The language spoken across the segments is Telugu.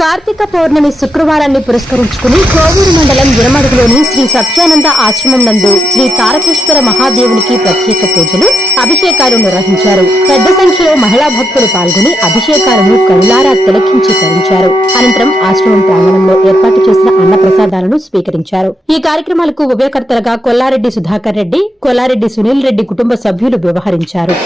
కార్తీక పౌర్ణమి శుక్రవారాన్ని పురస్కరించుకుని కోవూరు మండలం విరమడుగులోని శ్రీ సత్యానంద ఆశ్రమం నందు శ్రీ తారకేశ్వర మహాదేవునికి ప్రత్యేక పూజలు అభిషేకాలు నిర్వహించారు. పెద్ద సంఖ్యలో మహిళా భక్తులు పాల్గొని అభిషేకాలను కరులారా తిలకించి తరించారు. అనంతరం ఆశ్రమం ప్రాంగణంలో ఏర్పాటు చేసిన అన్న ప్రసాదాలను స్వీకరించారు. ఈ కార్యక్రమాలకు ఉభయకర్తలుగా కొల్లారెడ్డి సుధాకర్ రెడ్డి, కొల్లారెడ్డి సునీల్ రెడ్డి కుటుంబ సభ్యులు వ్యవహరించారు.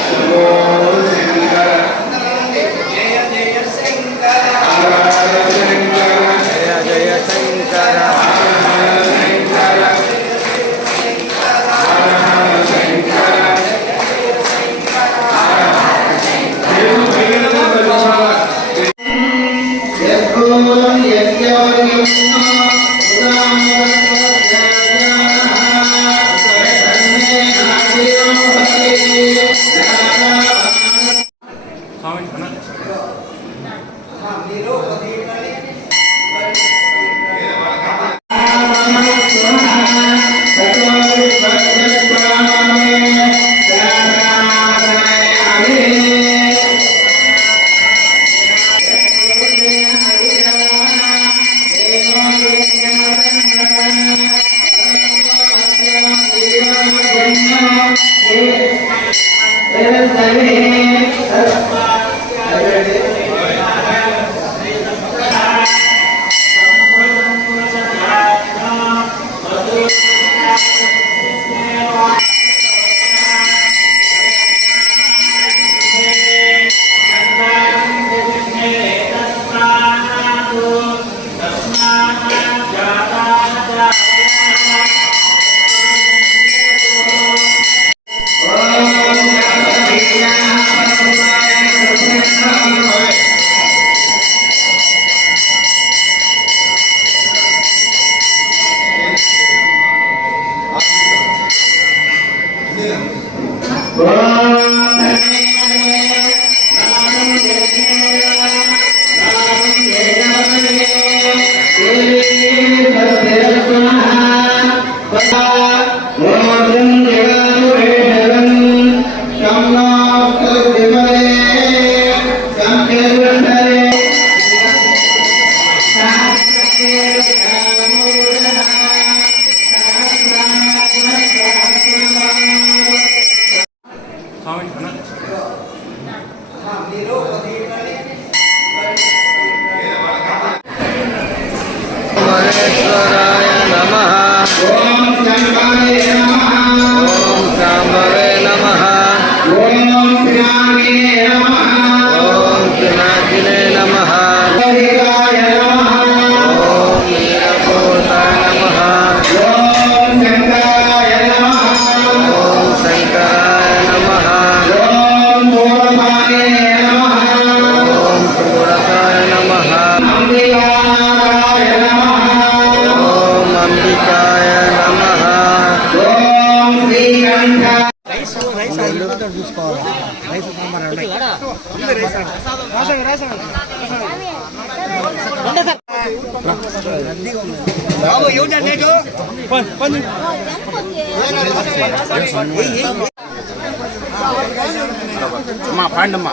అమ్మా పాండమ్మా